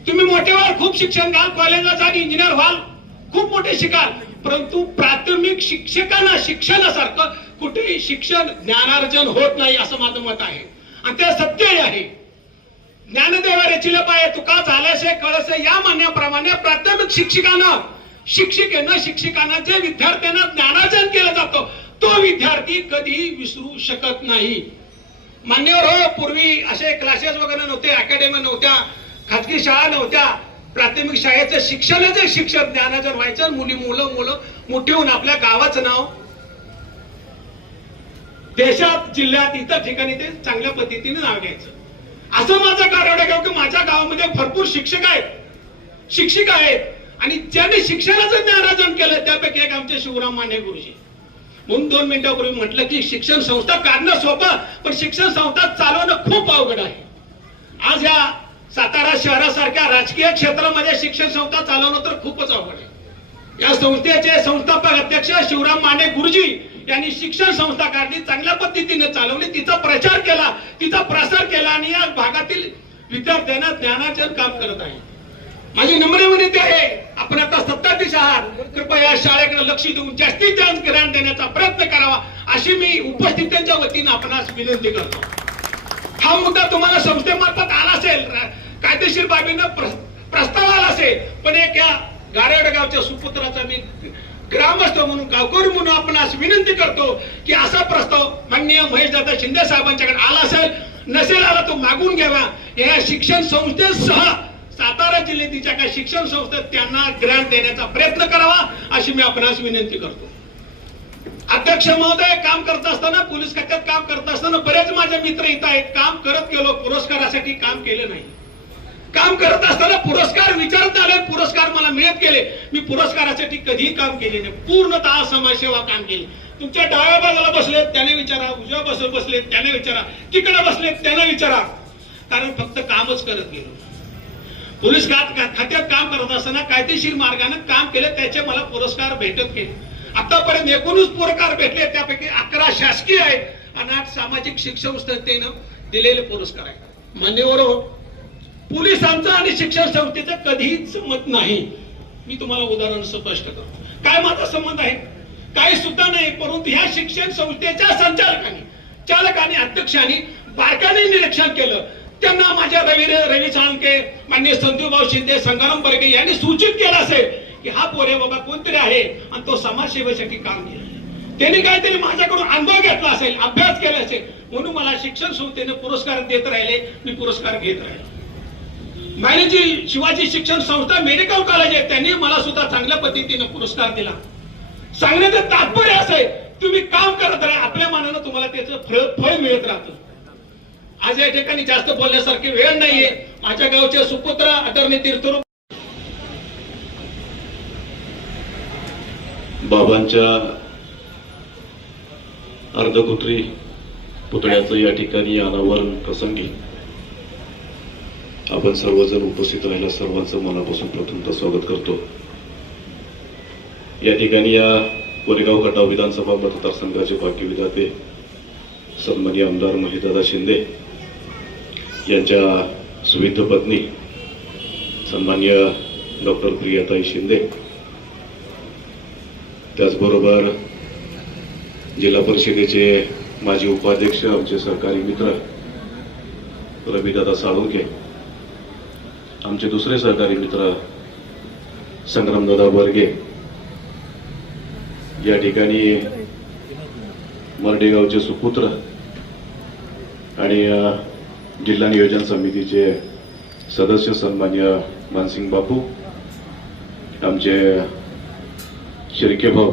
तुम्ही मोठे व्हाल, खूप शिक्षण घ्याल, कॉलेजला जाल, इंजिनियर व्हाल, खूप मोठे शिकाल, परंतु प्राथमिक शिक्षकांना शिक्षणासारखं कुठेही शिक्षण ज्ञानार्जन होत नाही असं माझं मत आहे. आणि ते सत्य आहे. ज्ञानदेवा रचिले पाय तुका झाल्याशे कळसे या म्हणण्याप्रमाणे प्राथमिक शिक्षकांना जे विद्यार्थ्यांना ज्ञानार्जन केलं जातं तो विद्यार्थी कधीही विसरू शकत नाही. मान्यवर हो, पूर्वी असे क्लासेस वगैरे नव्हते, अकॅडमी नव्हत्या, खाजगी शाळा नव्हत्या. प्राथमिक शाळेचं शिक्षणाचे शिक्षक ज्ञानार्जन व्हायचं. मुलं मोठी होऊन आपल्या गावाचं नाव देशात, जिल्ह्यात, इतर ठिकाणी ते चांगल्या पद्धतीने नाव घ्यायचं. असं माझं गारवडे गाव की माझ्या गावामध्ये भरपूर शिक्षक आहेत, शिक्षिका आहेत आणि ज्यांनी शिक्षणाचं ज्ञानार्जन केलं त्यापैकी एक आमचे शिवराम माने गुरुजी. म्हणून 2 मिनिटांपूर्वी म्हटलं की शिक्षण संस्था काढणं सोपं, पण शिक्षण संस्था चालवणं खूप अवघड आहे. आज या सातारा शहरासारख्या राजकीय क्षेत्रामध्ये शिक्षण संस्था चालवणं तर खूपच अवघड आहे. या संस्थेचे संस्थापक अध्यक्ष शिवराम माने गुरुजी यांनी शिक्षण संस्था काढली, चांगल्या पद्धतीने चालवली, तिचा प्रचार केला, तिचा प्रसार केला आणि या भागातील विद्यार्थ्यांना ज्ञानार्जन काम करत आहे. माझी नम्र विनंती आहे, आपण आता सत्ताधीश आहात, कृपया शाळेकडे लक्ष देऊन जास्तीत जास्त ग्रांट देण्याचा प्रयत्न करावा अशी मी उपस्थितांच्या वतीने आपणास विनंती करतो. हा मुद्दा तुम्हाला संस्थेमार्फत आला असेल, कायदेशीर बाबीनं प्रस्ताव आला असेल, पण एक या गारवडे गावच्या सुपुत्राचा मी ग्रामस्थ म्हणून, गावकरी म्हणून आपणास विनंती करतो की असा प्रस्ताव माननीय महेशदादा शिंदे साहेबांच्याकडे आला असेल, नसेल आला तो मागून घ्यावा. या शिक्षण संस्थेसह सातारा जिल्ह्यातील काही शिक्षण संस्थेत त्यांना ग्रँट देण्याचा प्रयत्न करावा अशी मी आपणास विनंती करतो. अध्यक्ष महोदय, काम करत असताना, पोलीस खात्यात काम करत असताना बरेच माझे मित्र इथं आहेत. काम करत गेलो, पुरस्कारासाठी काम केलं नाही. काम करत असताना पुरस्कार विचारत आले, पुरस्कार मला मिळत गेले. मी पुरस्कारासाठी कधीही काम केले नाही. पूर्णतः समाजसेवा काम केली. तुमच्या डाव्या बाजूला बसलेत त्याने विचारा, उजव्या बाजूला बसलेत त्याने विचारा, तिकडे बसलेत त्याने विचारा, कारण फक्त कामच करत गेलो. पोलीस खात्यात काम करत असताना कायदेशीर मार्गाने काम केलं, त्याचे मला पुरस्कार भेटत गेले. आतापर्यंत 19 पुरस्कार भेटले, त्यापैकी 11 शासकीय आहेत आणि 8 सामाजिक शिक्षण संस्थेनं दिलेले पुरस्कार आहेत. मान्यवर हो, पोलिसांचं आणि शिक्षण संस्थेचं कधीही संमत नाही. मी तुम्हाला उदाहरण स्पष्ट करतो. काय माझा संबंध आहे? काही सुद्धा नाही, परंतु ह्या शिक्षण संस्थेच्या संचालकांनी, चालकांनी, अध्यक्षांनी बारकाईने निरीक्षण केलं. त्यांना माझ्या रवी चाळके, माननीय संतूभाऊ शिंदे, संग्राम बर्गे यांनी सूचित केलं असेल की हा पोरे बाबा कोणतरी आहे आणि तो समाजसेवेसाठी काम केलं. त्यांनी काहीतरी माझ्याकडून अनुभव घेतला असेल, अभ्यास केला असेल, म्हणून मला शिक्षण संस्थेने पुरस्कार देत राहिले, मी पुरस्कार घेत राहिलो. मायलेजी शिवाजी शिक्षण संस्था मेडिकल कॉलेज आहे, त्यांनी मला सुद्धा चांगल्या पद्धतीने पुरस्कार दिला. सांगण्याचं तात्पर्य असं आहे, तुम्ही काम करत राहा, आपल्या मनानं तुम्हाला फळ मिळत राहतं. आज या ठिकाणी जास्त बोलण्यासारखी वेळ नाहीये. माझ्या गावचे सुपुत्र आदरणीय तीर्थरूप बाबांच्या अर्धकुत्री पुतळ्याचं या ठिकाणी अनावरण प्रसंगी आपण सर्वजण उपस्थित राहिला सर्वांचं मनापासून प्रथमतः स्वागत करतो. या ठिकाणी या कोरेगाव खटाव विधानसभा मतदारसंघाचे भाग्यविधाते सन्माननीय आमदार महेशदादा शिंदे यांच्या सुविध पत्नी सन्माननीय डॉक्टर प्रियाताई शिंदे, त्याचबरोबर जिल्हा परिषदेचे माजी उपाध्यक्ष आमचे सहकारी मित्र रविदादा साळुंके, आमचे दुसरे सहकारी मित्र संग्रामदादा बर्गे, या ठिकाणी मर्डेगावचे सुपुत्र आणि जिल्हा नियोजन समितीचे सदस्य सन्मान्य मानसिंग बापू, आमचे शिर्के भाऊ,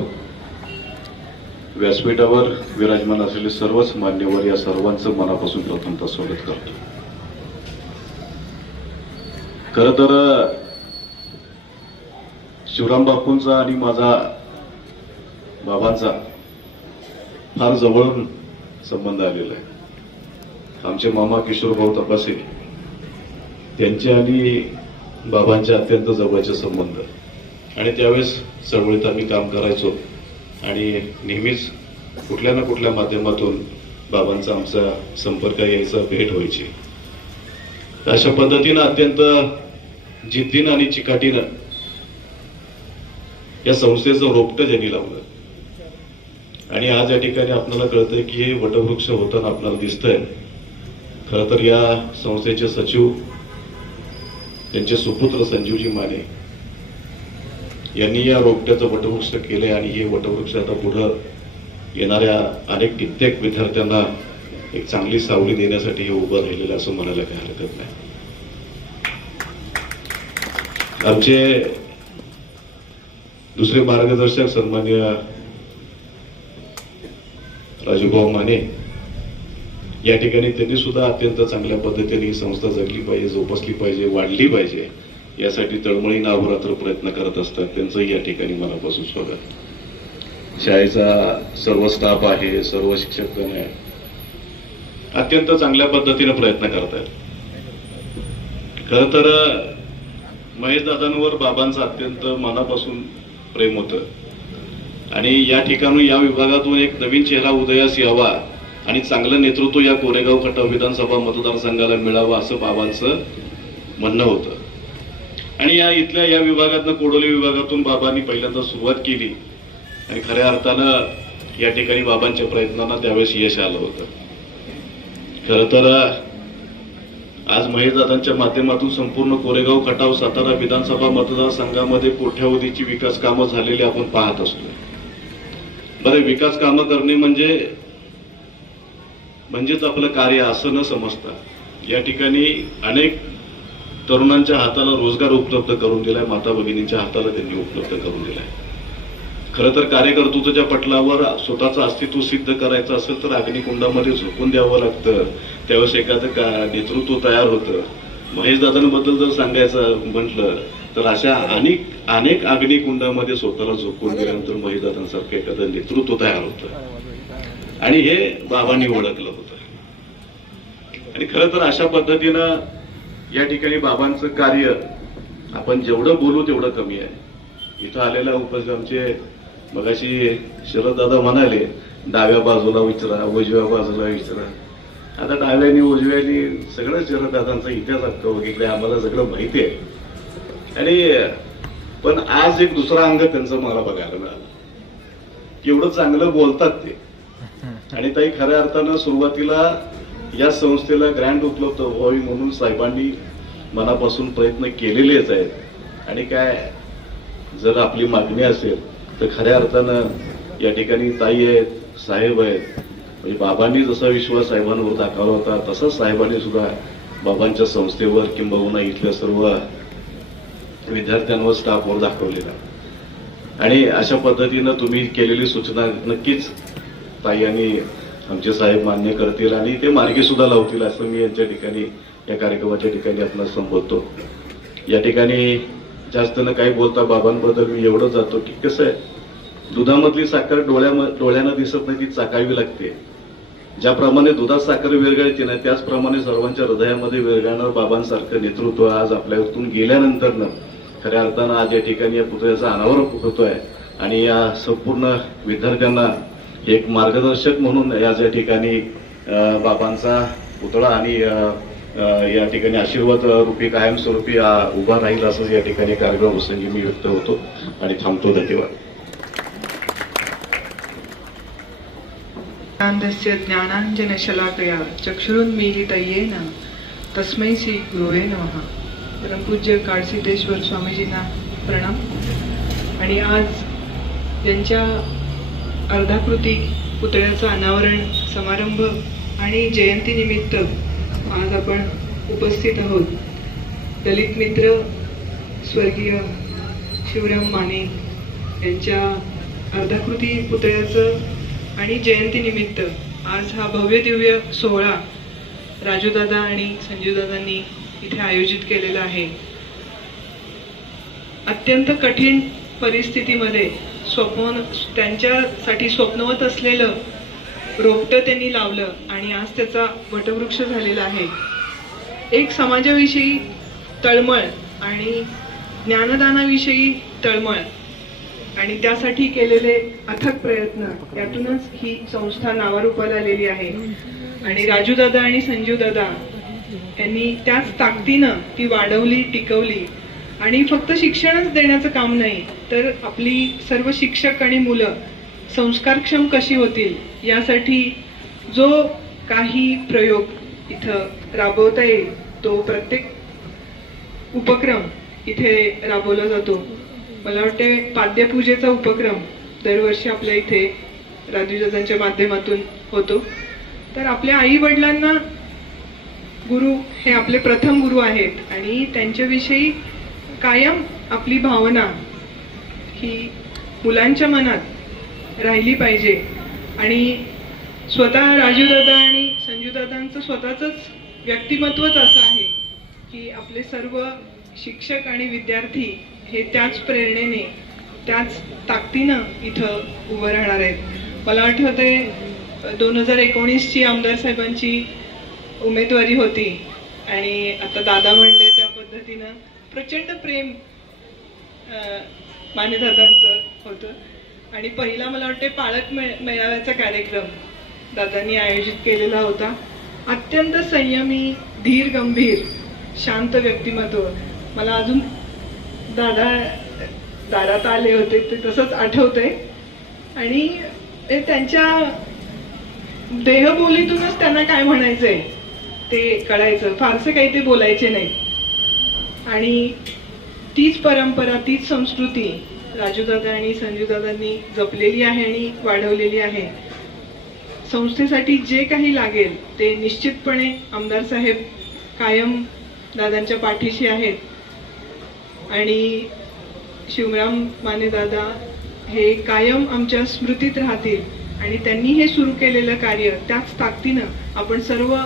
व्यासपीठावर विराजमान असलेले सर्वच मान्यवर, या सर्वांचं मनापासून प्रथमतः स्वागत करतो. खरं तर शिवराम बापूंचा आणि माझा बाबांचा फार जवळून संबंध आलेला आहे. आमचे मामा किशोरभाऊ तपासे त्यांचे आणि बाबांचे अत्यंत जवळचे संबंध, आणि त्यावेळेस चळवळीत आम्ही काम करायचो आणि नेहमीच कुठल्या ना कुठल्या माध्यमातून बाबांचा आमचा संपर्क यायचा, भेट व्हायची. अशा पद्धतीनं अत्यंत जिद्दीनं आणि चिकाटीनं या संस्थेचं रोपटं ज्यांनी लावलं, आणि आज या ठिकाणी आपल्याला कळतंय की हे वटवृक्ष होताना आपल्याला दिसतंय. खरं तर या संस्थेचे सचिव त्यांचे सुपुत्र संजीवजी माने यांनी या रोपट्याचं वटवृक्ष केलंय, आणि हे वटवृक्ष आता पुढं येणाऱ्या अनेक कित्येक विद्यार्थ्यांना एक चांगली सावली देण्यासाठी हे उभं राहिलेलं असं म्हणायला काही हरकत नाही. आमचे दुसरे मार्गदर्शक सन्माननीय राजूभाऊ माने या ठिकाणी त्यांनी सुद्धा अत्यंत चांगल्या पद्धतीने ही संस्था जगली पाहिजे, जोपासली पाहिजे, वाढली पाहिजे यासाठी तळमळीनं अहोरात्र प्रयत्न करत असतात. त्यांचंही या ठिकाणी मनापासून स्वागत. शाळेचा सर्व स्टाफ आहे, सर्व शिक्षकगण आहे, अत्यंत चांगल्या पद्धतीने प्रयत्न करतात. खरं तर महेशदादांवर बाबांचं अत्यंत मनापासून प्रेम होतं, आणि या ठिकाणी या विभागातून एक नवीन चेहरा उदयास यावा आणि चांगलं नेतृत्व या कोरेगाव खटाव विधानसभा मतदारसंघाला मिळावं असं बाबांचं म्हणणं होतं. आणि या इथल्या या विभागातनं कोडोली विभागातून बाबांनी पहिल्यांदा सुरुवात केली, आणि खऱ्या अर्थानं या ठिकाणी बाबांच्या प्रयत्नांना त्यावेळेस यश आलं होतं. खरं तर आज महेशदादांच्या माध्यमातून संपूर्ण कोरेगाव खटाव सातारा विधानसभा मतदारसंघामध्ये कोट्यावधीची विकास कामं झालेली आपण पाहत असतो. बरे, विकास कामं करणे म्हणजेच आपलं कार्य असं न समजता या ठिकाणी अनेक तरुणांच्या हाताला रोजगार उपलब्ध करून दिलाय, माता भगिनींच्या हाताला त्यांनी उपलब्ध करून दिलाय. खरं तर कार्यकर्तृत्वाच्या पटलावर स्वतःचं अस्तित्व सिद्ध करायचं असेल तर अग्निकुंडामध्ये झोकून द्यावं लागतं, त्यावेळेस एखादं नेतृत्व तयार होतं. महेशदादांबद्दल जर सांगायचं म्हटलं तर अशा अनेक अग्निकुंडामध्ये स्वतःला झोकून दिल्यानंतर महेशदादांसारखं एखादं नेतृत्व तयार होतं, आणि हे बाबांनी ओळखलं होतं. आणि खरं तर अशा पद्धतीनं या ठिकाणी बाबांचं कार्य आपण जेवढं बोलू तेवढं कमी आहे. इथं आलेल्या आमचे मगाशी शरद दादा म्हणाले डाव्या बाजूला विचारा, उजव्या बाजूला विचारा. आता डाव्यानी उजव्यानी सगळं शरद दादांचा इतिहास अख्खा वगैरे आम्हाला सगळं माहिती आहे. आणि पण आज एक दुसरा अंग त्यांचं मला बघायला मिळालं, एवढं चांगलं बोलतात ते. आणि ताई, खऱ्या अर्थानं सुरुवातीला या संस्थेला ग्रँट उपलब्ध व्हावी म्हणून साहेबांनी मनापासून प्रयत्न केलेलेच आहेत. आणि काय, जर आपली मागणी असेल तर खऱ्या अर्थानं या ठिकाणी ताई आहेत, साहेब आहेत. म्हणजे बाबांनी जसा विश्वास साहेबांवर दाखवला होता तसाच साहेबांनी सुद्धा बाबांच्या संस्थेवर किंबहुना इथल्या सर्व विद्यार्थ्यांवर, स्टाफवर दाखवलेला. आणि अशा पद्धतीनं तुम्ही केलेली सूचना नक्कीच ताई आणि आमचे साहेब मान्य करतील आणि ते मार्गी सुद्धा लावतील असं मी यांच्या ठिकाणी या कार्यक्रमाच्या ठिकाणी आपल्याला संबोधतो. या ठिकाणी जास्त न काही बोलता बाबांबद्दल मी एवढं जातो की कसं आहे, दुधामधली साखर डोळ्यानं दिसत नाही, ती चाकावी लागते. ज्याप्रमाणे दुधात साखर विरघळते ना, त्याचप्रमाणे सर्वांच्या हृदयामध्ये विरघळणार बाबांसारखं नेतृत्व आज आपल्यातून गेल्यानंतर खऱ्या अर्थानं आज या ठिकाणी या पुतळ्याचा अनावरण होतोय आणि या संपूर्ण विद्यार्थ्यांना एक मार्गदर्शक म्हणून आज या ठिकाणी बाबांचा पुतळा आणि या ठिकाणी आशीर्वाद रूपी कायमस्वरूपी उभा राहील असं या ठिकाणी कार्यक्रम प्रसंगी मी व्यक्त होतो आणि थांबतो. धन्यवाद. ज्ञानस्य ज्ञानांजनशलाकया चक्षुरुन्मीलितयेन तस्मै श्री गुरुवे नमः. परमपूज्य काळसिद्धेश्वर स्वामीजींना प्रणाम. आणि आज त्यांच्या अर्धाकृती पुतळ्याचा अनावरण समारंभ आणि जयंतीनिमित्त आज आपण उपस्थित आहोत. दलित मित्र स्वर्गीय शिवराम माने यांच्या अर्धाकृती पुतळ्याचं आणि जयंतीनिमित्त आज हा भव्य दिव्य सोहळा राजूदादा आणि संजूदादांनी इथे आयोजित केलेला आहे. अत्यंत कठीण परिस्थितीमध्ये त्यांच्यासाठी स्वप्नवत असलेलं रोपटं त्यांनी लावलं आणि आज त्याचा वटवृक्ष झालेला आहे. एक समाजाविषयी तळमळ आणि ज्ञानदानाविषयी तळमळ आणि त्यासाठी केलेले अथक प्रयत्न, यातूनच ही संस्था नावारूपाला आलेली आहे. आणि राजूदादा आणि संजूदादा यांनी त्याच ताकदीनं ती वाढवली, टिकवली. आणि फक्त शिक्षणच देण्याचं काम नाही, तर आपली सर्व शिक्षक आणि मुलं संस्कारक्षम कशी होतील यासाठी जो काही प्रयोग इथं राबवता येईल तो प्रत्येक उपक्रम इथे राबवला जातो. मला वाटते पाद्यपूजेचा उपक्रम दरवर्षी आपल्या इथे राजूदादांच्या माध्यमातून होतो. तर आपल्या आई वडिलांना गुरु हे आपले प्रथम गुरु आहेत आणि त्यांच्याविषयी कायम आपली भावना ही मुलांच्या मनात राहिली पाहिजे. आणि स्वतः राजूदादा आणि संजूदादांचं स्वतःचंच व्यक्तिमत्वच असं आहे की आपले सर्व शिक्षक आणि विद्यार्थी हे त्याच प्रेरणेने, त्याच ताकदीनं इथं उभं राहणार आहेत. मला आठवतंय 2019ची आमदार साहेबांची उमेदवारी होती आणि आता दादा म्हणले त्या पद्धतीनं प्रचंड प्रेम मानेदादांचं होतं. आणि पहिला मला वाटते पालक मेळाव्याचा कार्यक्रम दादांनी आयोजित केलेला होता. अत्यंत संयमी, धीर गंभीर, शांत व्यक्तिमत्व. मला अजून दादा दारात आले होते ते तसंच आठवतंय. आणि त्यांच्या देहबोलीतूनच त्यांना काय म्हणायचंय ते कळायचं, फारसं काही ते बोलायचे नाही. आणि तीच परंपरा, तीच संस्कृती राजूदादा आणि संजूदादांनी जपलेली आहे आणि वाढवलेली आहे. संस्थेसाठी जे काही लागेल ते निश्चितपणे आमदार साहेब कायम दादांच्या पाठीशी आहेत. आणि शिवराम माने दादा हे कायम आमच्या स्मृतीत राहतील. आणि त्यांनी हे सुरू केलेलं कार्य त्याच ताकदीनं आपण सर्व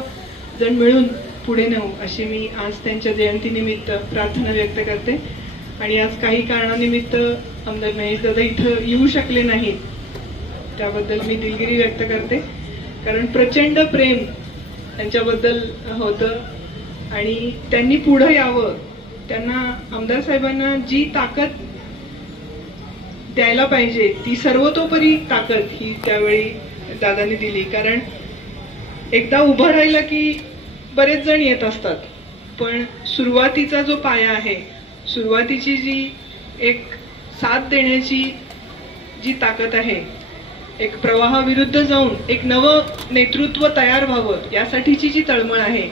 जण मिळून पुढे नेऊ अशी मी आज त्यांच्या जयंतीनिमित्त प्रार्थना व्यक्त करते. आणि आज काही कारणानिमित्त आमदार महेश दादा इथं येऊ शकले नाहीत, त्याबद्दल मी दिलगिरी व्यक्त करते. कारण प्रचंड प्रेम त्यांच्याबद्दल होतं आणि त्यांनी पुढे यावं, त्यांना आमदार साहेबांना जी ताकद द्यायला पाहिजे ती सर्वतोपरी ताकद ही त्यावेळी दादांनी दिली. कारण एकदा उभं राहिलं की बरेच जण येत असतात, पण सुरुवातीचा जो पाया आहे, सुरुवातीची जी एक साथ देण्याची जी ताकद आहे, एक प्रवाहाविरुद्ध जाऊन एक नवं नेतृत्व तयार व्हावं यासाठीची जी तळमळ आहे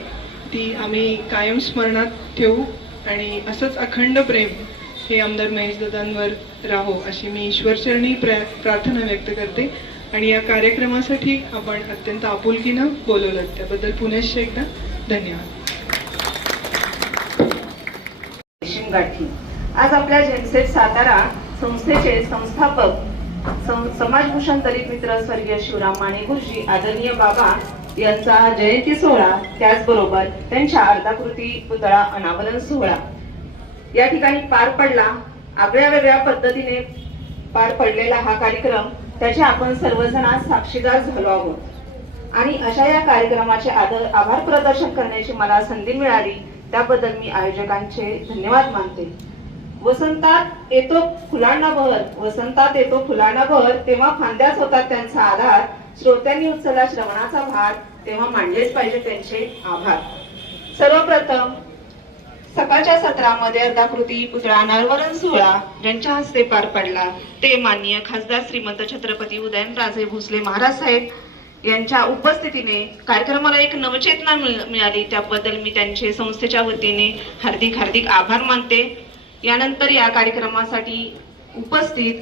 ती आम्ही कायम स्मरणात ठेवू. आणि असंच अखंड प्रेम हे आमदार महेशदादांवर राहो अशी मी ईश्वरचरणी प्रार्थना व्यक्त करते. आणि या कार्यक्रमासाठी आपण अत्यंत आपुलकीनं बोलवलं त्याबद्दल पुनश्च एकदा धन्यवाद. गाठी आज आपल्या जेमसेट सातारा संस्थेचे संस्थापक समाजभूषण दलित मित्र स्वर्गीय शिवराम माने गुरुजी आदरणीय बाबा यांचा जयंती सोहळा, त्याचबरोबर त्यांच्या अर्धाकृती पुतळा अनावरण सोहळा या ठिकाणी पार पडला. आगळ्या वेगळ्या पद्धतीने पार पडलेला हा कार्यक्रम, त्याचे आपण सर्वजण साक्षीदार झालो आहोत आणि अशा या कार्यक्रमाचे आभार प्रदर्शन करण्याची मला संधी मिळाली, त्याबद्दल मी आयोजकांचे धन्यवाद मानते. वसंतात येतो फुलांना बहर, वसंतात येतो फुलांना बहर, तेव्हा फांद्याच होतात त्यांचा आधार. श्रोत्यांनी उचलला श्रवणाचा भार, तेव्हा मांडलेच पाहिजे त्यांचे आभार. सर्वप्रथम सकाळच्या सत्रामध्ये अर्धाकृती पुतळा अनावरण सोहळा ज्यांच्या हस्ते पार पडला ते माननीय खासदार श्रीमंत छत्रपती उदयनराजे भोसले महाराज साहेब यांच्या उपस्थितीने कार्यक्रमाला एक नवचेतना मिळाली, त्याबद्दल मी त्यांचे संस्थेच्या वतीने हार्दिक हार्दिक आभार मानते. यानंतर या कार्यक्रमासाठी उपस्थित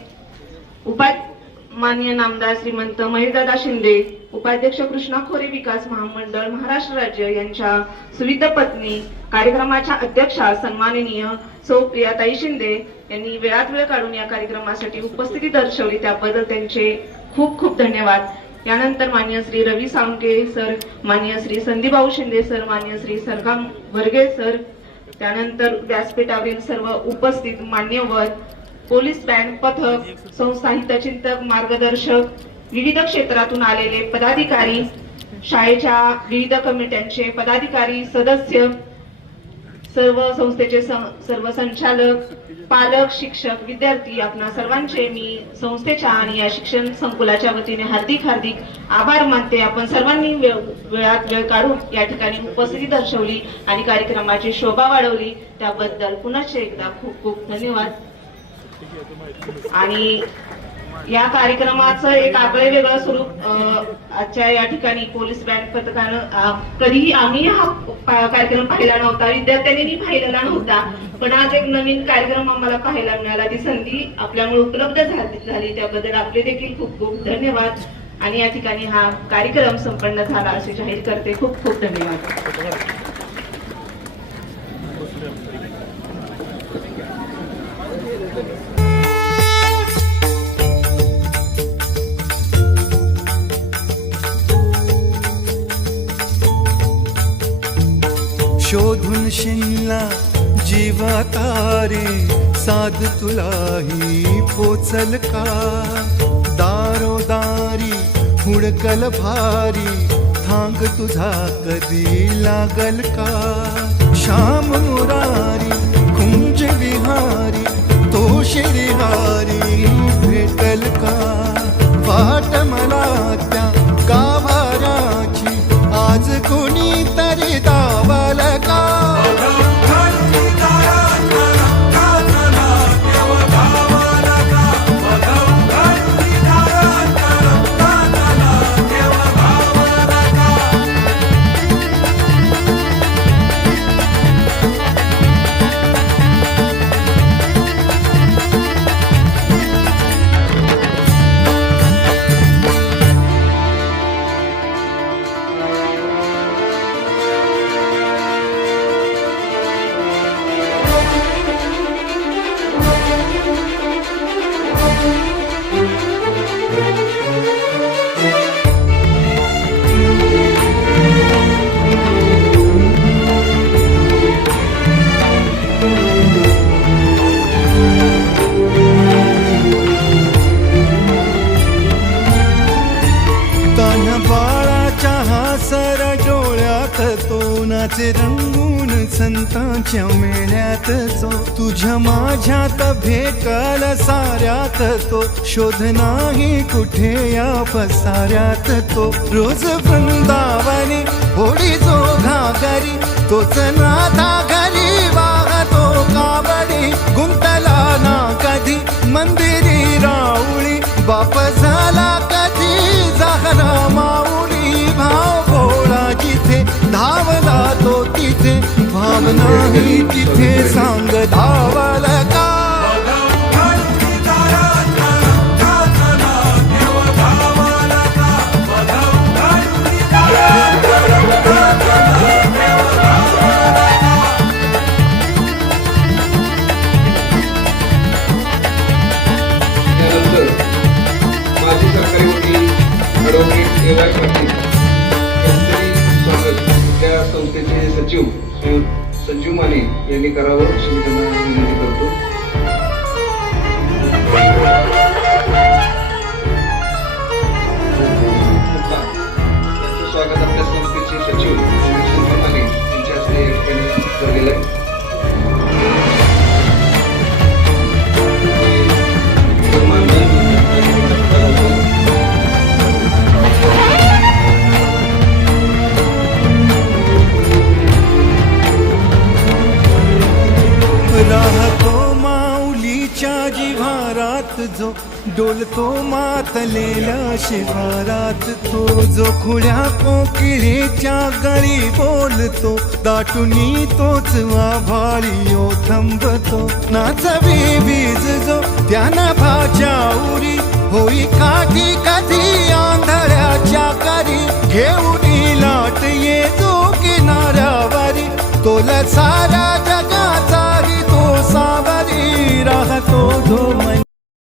माननीय नामदार श्रीमंत महेशदादा शिंदे, उपाध्यक्ष कृष्णा खोरे विकास महामंडळ महाराष्ट्र राज्य यांच्या सुविध पत्नी, कार्यक्रमाच्या अध्यक्षा सन्माननीय सौ प्रियाताई शिंदे यांनी वेळात वेळ काढून या कार्यक्रमासाठी उपस्थिती दर्शवली, त्याबद्दल त्यांचे खूप खूप धन्यवाद. यानंतर माननीय श्री रवी साळुंके सर, माननीय श्री संदीपभाऊ शिंदे सर, माननीय श्री सरगाम वर्गे सर, त्यानंतर व्यासपीठावरील सर्व उपस्थित मान्यवर, पोलीस बँड, पथक, संस्था हितचिंतक, मार्गदर्शक, विविध क्षेत्रातून आलेले पदाधिकारी, शाळेच्या विविध कमिट्यांचे पदाधिकारी, सदस्य, सर्व संस्थेचे सर्व संचालक, पालक, शिक्षक, विद्यार्थी, आपणा सर्वांचे मी संस्थेच्या आणि या शिक्षण संकुलाच्या वतीने हार्दिक हार्दिक आभार मानते. आपण सर्वांनी वेळात वेळ काढून या ठिकाणी उपस्थिती दर्शवली आणि कार्यक्रमाची शोभा वाढवली, त्याबद्दल पुन्हा एकदा खूप खूप धन्यवाद. आणि या कार्यक्रमाचं एक आगळे वेगळं स्वरूप आजच्या या ठिकाणी पोलीस बँड पथकानं कधीही आम्ही हा कार्यक्रम पाहिला नव्हता, विद्यार्थ्यांनी पाहिलेला नव्हता, पण आज एक नवीन कार्यक्रम आम्हाला पाहायला मिळाला. ती संधी आपल्यामुळे उपलब्ध झाली, त्याबद्दल आपले देखील खूप खूप धन्यवाद. आणि या ठिकाणी हा कार्यक्रम संपन्न झाला असे जाहीर करते. खूप खूप धन्यवाद. शोधून शिनला जीवा तारे, साध तुलाही पोचल का? दारोदारी हुडकल भारी, थांग तुझा कधी लागल का? श्याम मुरारी कुंज विहारी, तो शिरिहारी भेटल का? वाट मला त्या गाभाराची, आज कोणी तरी दावाल का? तोनाचे रंगून संतांच्या मेळ्यात जो, तुझ्या माझ्यात भेटल साऱ्यात तो, शोध नाही कुठे या पसाऱ्यात तो. रोज वृंदावनी होडी जो घागरी, तोच नाथा घरी वाहतो कावडी. गुंतला ना कधी मंदिरी राऊळी, बाप झाला कधी जाहरा माऊली. भाव भोळा जिथे धावला तो तिथे, भाव नाही तिथे सांग धावल का? त्यानंतर सचिव संजीव माने यांनी करावं अशी मी त्यांना विनंती करतो. त्यांचं स्वागत आपल्या संस्थेचे सचिव संजीव माने यांच्या हस्ते या ठिकाणी झालेलं आहे. राहतो माऊलीच्या जिव्हारात जो डोलतो मातलेल्या शिवारात तो जो खुल्या कोकिळेच्या गळी बोलतो दाटुनी तोच आभाळी थांबतो नाचवी बीज जो त्याना भाच्या उरी होई काठी कधी आंधळ्याच्या करी घेऊन लाट ये जो किनाऱ्यावरी तोला सारा जगाचाही तो सावरी राहतो धो